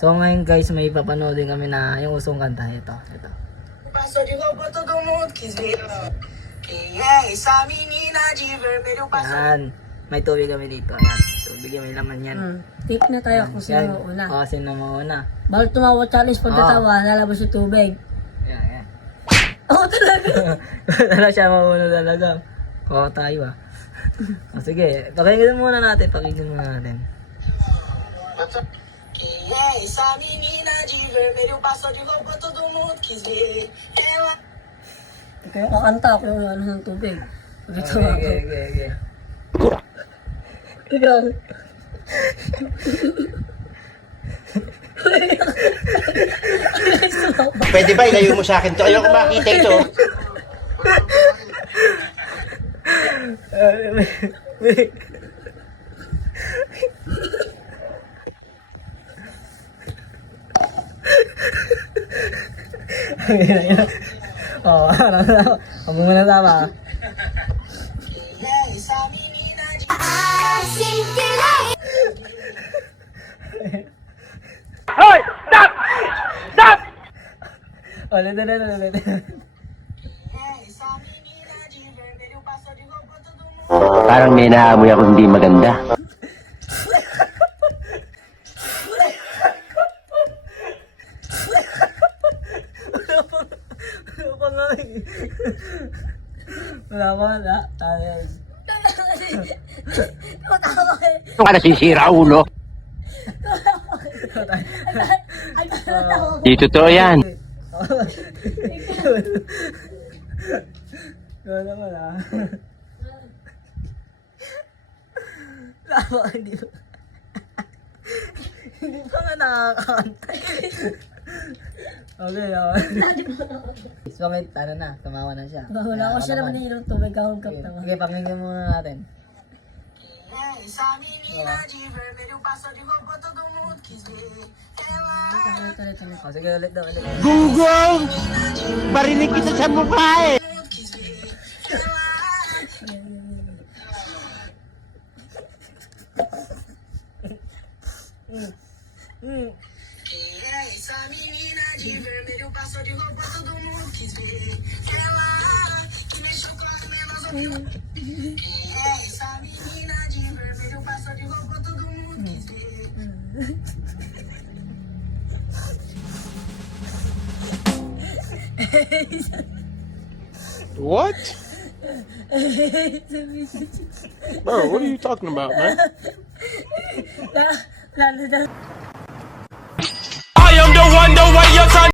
So ngayon guys, may papanoodin kami na yung usong kanta. Ito. Yan. May tubig kami dito. Ayan. Tubig may laman yan. Take na tayo kung sino mauna. Oo, sino mauna. Bawal tumawa challenge pagkatawa, lalabas yung tubig. Yan. Oo talaga. Wala siya mauna talaga. Kuha tayo sige, pakinggan muna natin. Kakanta ako yung ano ng tubig. Pagkatawa ko. Okay. Ikaw. Pwede ba ilayo mo sa akin to? Ayoko makita ito. Ako muna tama. Hoy! Stop! Stop! Ulit. Parang may naamoy ako hindi maganda. Wala. Ayos. Ano ka nasisira, ulo? Di totoo yan. Wala. Hindi pa nga nakakanta. Okay. So, ano na, tumawa na siya. Bahula ko siya naman yung tubig, kahugap naman. Okay, pakinggan muna natin. Sige, ulit daw. Gunggong! Barinig kita sa mukha eh! What? Bro, what are you talking about, man? Lalo na. I am the one, the way your son.